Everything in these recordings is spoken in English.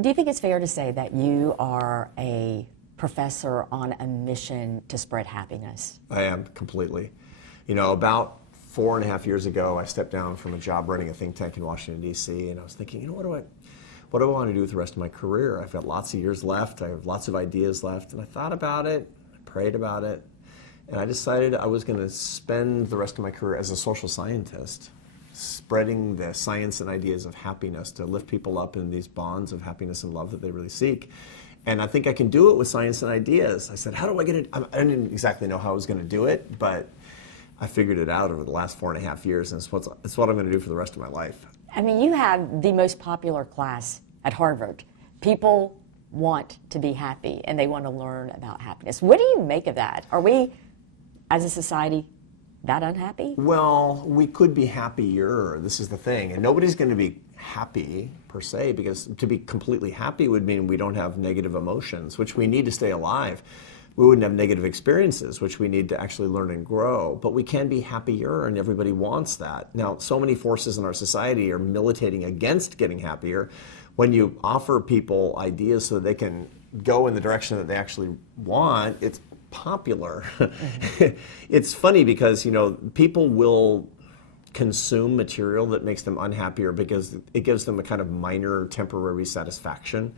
Do you think it's fair to say that you are a professor on a mission to spread happiness? I am, completely. You know, about 4.5 years ago, I stepped down from a job running a think tank in Washington, D.C., and I was thinking, you know, what do I want to do with the rest of my career? I've got lots of years left. I have lots of ideas left. And I thought about it, I prayed about it, and I decided I was going to spend the rest of my career as a social scientist, spreading the science and ideas of happiness to lift people up in these bonds of happiness and love that they really seek. And I think I can do it with science and ideas. I said, how do I get it? I didn't exactly know how I was going to do it, but I figured it out over the last 4.5 years, and it's what I'm going to do for the rest of my life. I mean, you have the most popular class at Harvard. People want to be happy, and they want to learn about happiness. What do you make of that? Are we, as a society, that unhappy? Well, we could be happier. This is the thing. And nobody's going to be happy, per se, because to be completely happy would mean we don't have negative emotions, which we need to stay alive. We wouldn't have negative experiences, which we need to actually learn and grow. But we can be happier, and everybody wants that. Now, so many forces in our society are militating against getting happier. When you offer people ideas so that they can go in the direction that they actually want, it's popular. It's funny because, you know, people will consume material that makes them unhappier because it gives them a kind of minor temporary satisfaction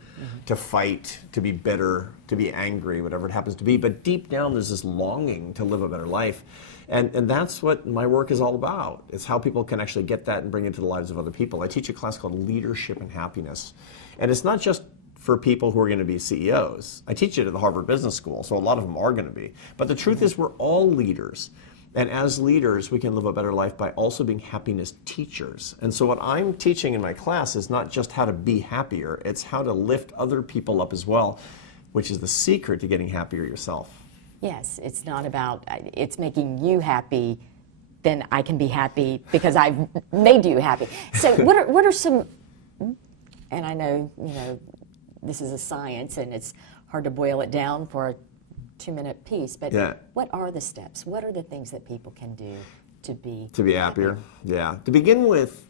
to fight, to be bitter, to be angry, whatever it happens to be. But deep down, there's this longing to live a better life. And that's what my work is all about. It's how people can actually get that and bring it to the lives of other people. I teach a class called Leadership and Happiness. And it's not just for people who are going to be CEOs. I teach it at the Harvard Business School, so a lot of them are going to be. But the truth is we're all leaders. And as leaders, we can live a better life by also being happiness teachers. And so what I'm teaching in my class is not just how to be happier, it's how to lift other people up as well, which is the secret to getting happier yourself. Yes, it's not about, it's making you happy, then I can be happy because I've made you happy. So what are some, and I know, you know, this is a science and it's hard to boil it down for a 2-minute piece, but what are the steps? What are the things that people can do to be happier? Yeah. To begin with,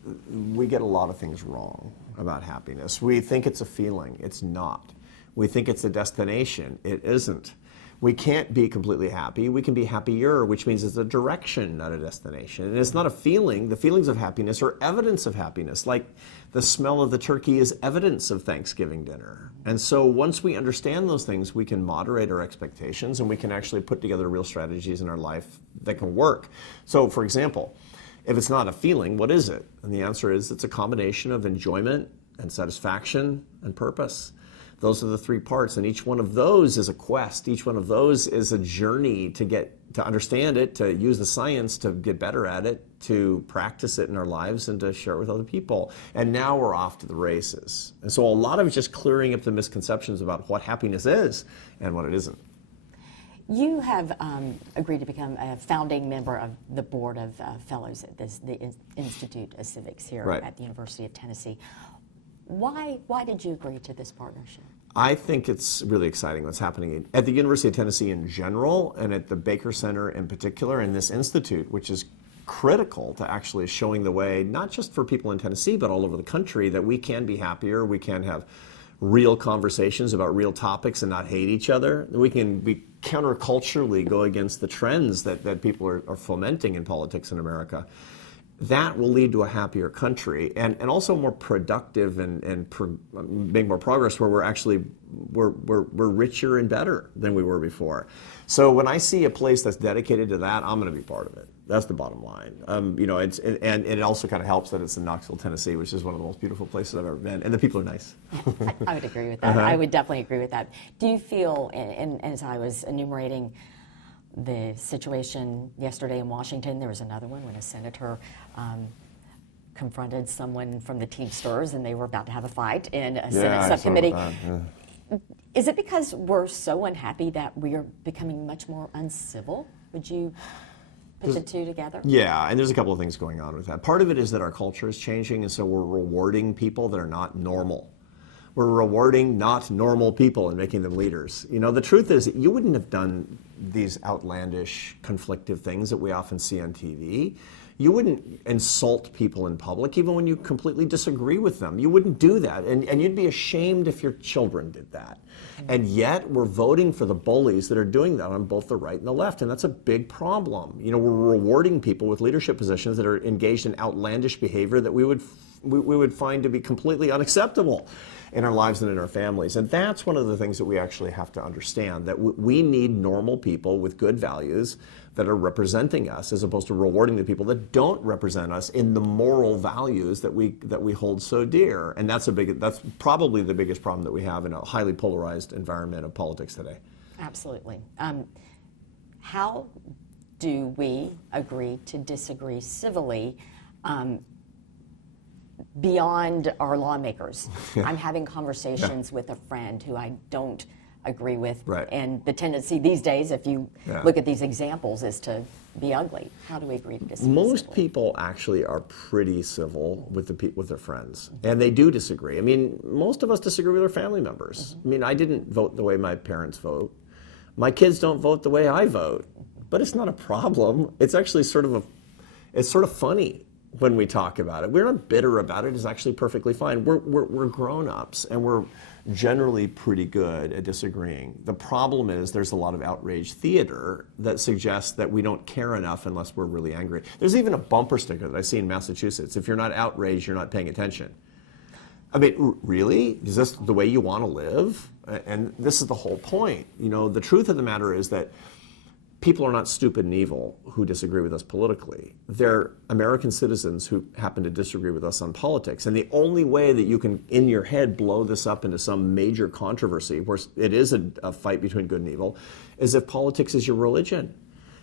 we get a lot of things wrong about happiness. We think it's a feeling. It's not. We think it's a destination. It isn't. We can't be completely happy. We can be happier, which means it's a direction, not a destination. And it's not a feeling. The feelings of happiness are evidence of happiness. Like the smell of the turkey is evidence of Thanksgiving dinner. And so once we understand those things, we can moderate our expectations and we can actually put together real strategies in our life that can work. So for example, if it's not a feeling, what is it? And the answer is it's a combination of enjoyment and satisfaction and purpose. Those are the 3 parts, and each one of those is a quest. Each one of those is a journey to understand it, to use the science to get better at it, to practice it in our lives, and to share it with other people. And now we're off to the races. And so a lot of it's just clearing up the misconceptions about what happiness is and what it isn't. You have agreed to become a founding member of the board of fellows at the Institute of Civics here at the University of Tennessee. Why did you agree to this partnership? I think it's really exciting what's happening at the University of Tennessee in general, and at the Baker Center in particular, and this institute, which is critical to actually showing the way, not just for people in Tennessee, but all over the country, that we can be happier, we can have real conversations about real topics and not hate each other. We can be counterculturally go against the trends that people are fomenting in politics in America. That will lead to a happier country and also more productive and make more progress where we're richer and better than we were before. So when I see a place that's dedicated to that, I'm going to be part of it. That's the bottom line. You know, and it also kind of helps that it's in Knoxville, Tennessee, which is one of the most beautiful places I've ever been, and the people are nice. I would agree with that. I would definitely agree with that. Do you feel, and as I was enumerating the situation yesterday in Washington, there was another one when a senator confronted someone from the Teamsters and they were about to have a fight in a Senate subcommittee. Is it because we're so unhappy that we are becoming much more uncivil? Would you put the two together? Yeah, and there's a couple of things going on with that. Part of it is that our culture is changing, and so we're rewarding people that are not normal. We're rewarding not normal people and making them leaders. You know, the truth is that you wouldn't have done these outlandish, conflictive things that we often see on TV. You wouldn't insult people in public, even when you completely disagree with them. You wouldn't do that. And you'd be ashamed if your children did that. And yet we're voting for the bullies that are doing that on both the right and the left. And that's a big problem. You know, we're rewarding people with leadership positions that are engaged in outlandish behavior that we would find to be completely unacceptable in our lives and in our families. And that's one of the things that we actually have to understand, that we need normal people with good values that are representing us, as opposed to rewarding the people that don't represent us in the moral values that we hold so dear. And that's probably the biggest problem that we have in a highly polarized environment of politics today. Absolutely. How do we agree to disagree civilly beyond our lawmakers? I'm having conversations with a friend who I don't agree with, right. And the tendency these days, if you look at these examples, is to be ugly. How do we agree to disagree? Most people actually are pretty civil with their friends, and they do disagree. I mean, most of us disagree with our family members. I mean, I didn't vote the way my parents vote. My kids don't vote the way I vote, but it's not a problem. It's actually sort of funny when we talk about it. We're not bitter about it. It's actually perfectly fine. We're grown-ups, and we're generally pretty good at disagreeing. The problem is there's a lot of outrage theater that suggests that we don't care enough unless we're really angry. There's even a bumper sticker that I see in Massachusetts: if you're not outraged, you're not paying attention. I mean, really? Is this the way you want to live? And this is the whole point. You know, the truth of the matter is that people are not stupid and evil who disagree with us politically. They're American citizens who happen to disagree with us on politics. And the only way that you can, in your head, blow this up into some major controversy where it is a fight between good and evil is if politics is your religion.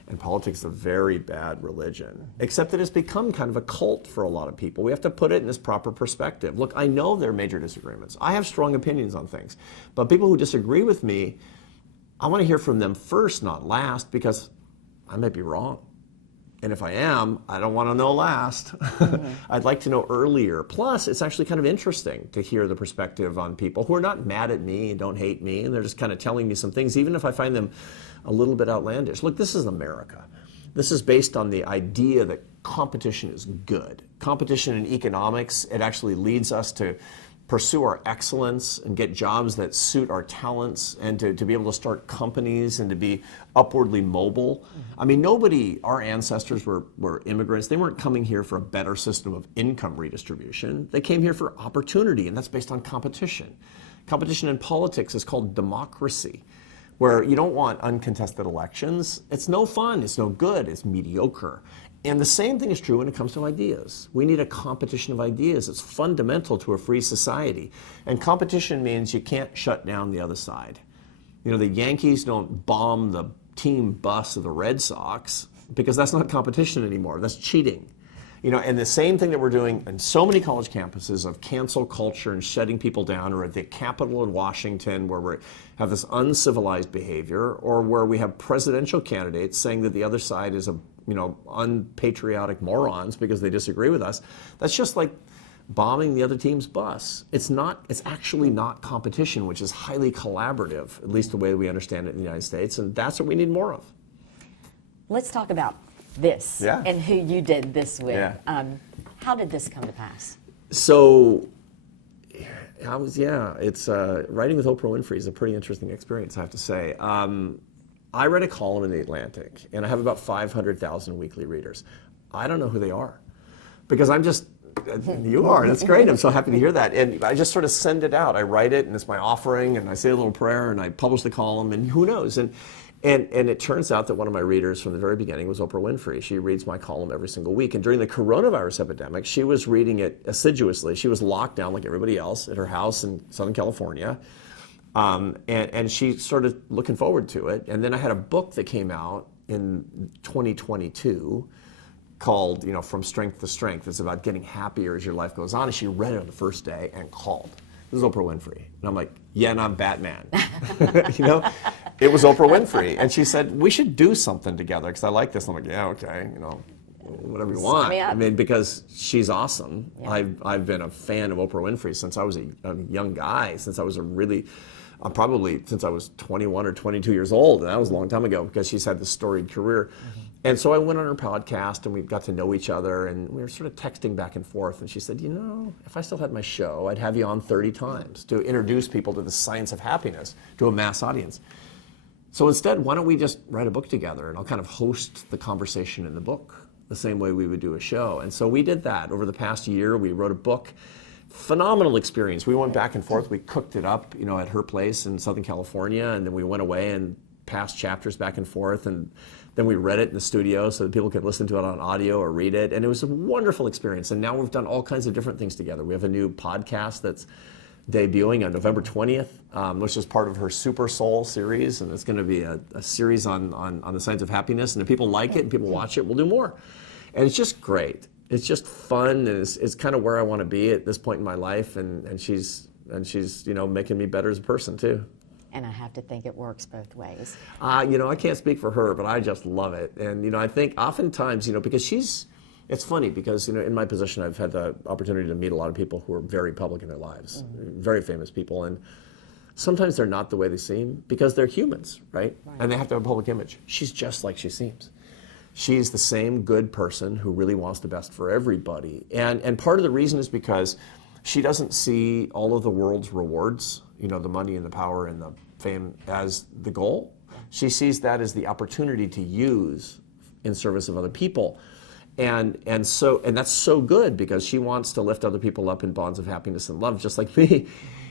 And politics is a very bad religion, except that it's become kind of a cult for a lot of people. We have to put it in its proper perspective. Look, I know there are major disagreements. I have strong opinions on things. But people who disagree with me, I want to hear from them first, not last, because I might be wrong. And if I am, I don't want to know last. Mm-hmm. I'd like to know earlier. Plus, it's actually kind of interesting to hear the perspective on people who are not mad at me and don't hate me, and they're just kind of telling me some things, even if I find them a little bit outlandish. Look, this is America. This is based on the idea that competition is good. Competition in economics, it actually leads us to pursue our excellence and get jobs that suit our talents, and to be able to start companies and to be upwardly mobile. Mm-hmm. I mean, our ancestors were immigrants. They weren't coming here for a better system of income redistribution. They came here for opportunity, and that's based on competition. Competition in politics is called democracy, where you don't want uncontested elections. It's no fun, it's no good, it's mediocre. And the same thing is true when it comes to ideas. We need a competition of ideas. It's fundamental to a free society. And competition means you can't shut down the other side. You know, the Yankees don't bomb the team bus of the Red Sox because that's not competition anymore. That's cheating. You know, and the same thing that we're doing in so many college campuses of cancel culture and shutting people down, or at the Capitol in Washington where we have this uncivilized behavior, or where we have presidential candidates saying that the other side is unpatriotic morons because they disagree with us. That's just like bombing the other team's bus. It's actually not competition, which is highly collaborative, at least the way we understand it in the United States, and that's what we need more of. It's talk about this and who you did this with. Yeah. How did this come to pass? So, it's writing with Oprah Winfrey is a pretty interesting experience, I have to say. I read a column in The Atlantic, and I have about 500,000 weekly readers. I don't know who they are, because you are, that's great, I'm so happy to hear that. And I just sort of send it out. I write it, and it's my offering, and I say a little prayer, and I publish the column, and who knows? And it turns out that one of my readers from the very beginning was Oprah Winfrey. She reads my column every single week. And during the coronavirus epidemic, she was reading it assiduously. She was locked down like everybody else at her house in Southern California. And she started looking forward to it. And then I had a book that came out in 2022 called, From Strength to Strength. It's about getting happier as your life goes on. And she read it on the first day and called. This is Oprah Winfrey. And I'm like, yeah, and I'm Batman. It was Oprah Winfrey. And she said, we should do something together because I like this. I'm like, yeah, okay, whatever you want. I mean, because she's awesome. Yeah. I've been a fan of Oprah Winfrey since I was a young guy, since I was probably since I was 21 or 22 years old. And that was a long time ago because she's had this storied career. Mm-hmm. And so I went on her podcast, and we got to know each other, and we were sort of texting back and forth. And she said, you know, if I still had my show, I'd have you on 30 times to introduce people to the science of happiness to a mass audience. So instead, why don't we just write a book together, and I'll kind of host the conversation in the book the same way we would do a show. And so we did that. Over the past year, we wrote a book. Phenomenal experience. We went back and forth. We cooked it up, you know, at her place in Southern California, and then we went away and passed chapters back and forth, and then we read it in the studio so that people could listen to it on audio or read it. And it was a wonderful experience. And now we've done all kinds of different things together. We have a new podcast that's debuting on November 20th, which is part of her Super Soul series. And it's going to be a series on the science of happiness. And if people like it and people watch it, we'll do more. And it's just great. It's just fun. And it's kind of where I want to be at this point in my life. And she's you know, making me better as a person too. And I have to think it works both ways. You know, I can't speak for her, but I just love it. And, you know, I think oftentimes, you know, because it's funny because, you know, in my position, I've had the opportunity to meet a lot of people who are very public in their lives, very famous people. And sometimes they're not the way they seem because they're humans, right? And they have to have a public image. She's just like she seems. She's the same good person who really wants the best for everybody. And part of the reason is because she doesn't see all of the world's rewards, you know, the money and the power and the fame as the goal. She sees that as the opportunity to use in service of other people. And that's so good because she wants to lift other people up in bonds of happiness and love, just like me.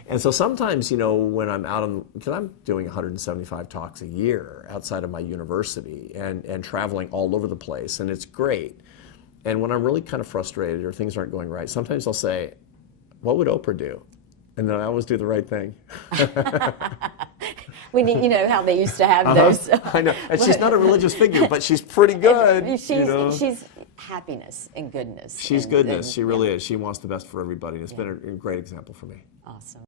And so sometimes, you know, when I'm out because I'm doing 175 talks a year outside of my university and traveling all over the place, and it's great. And when I'm really kind of frustrated or things aren't going right, sometimes I'll say, what would Oprah do? And then I always do the right thing. We need, you know, how they used to have those. I know. And she's not a religious figure, but she's pretty good. She's happiness and goodness. She's goodness. She really is. She wants the best for everybody. And it's been a great example for me. Awesome.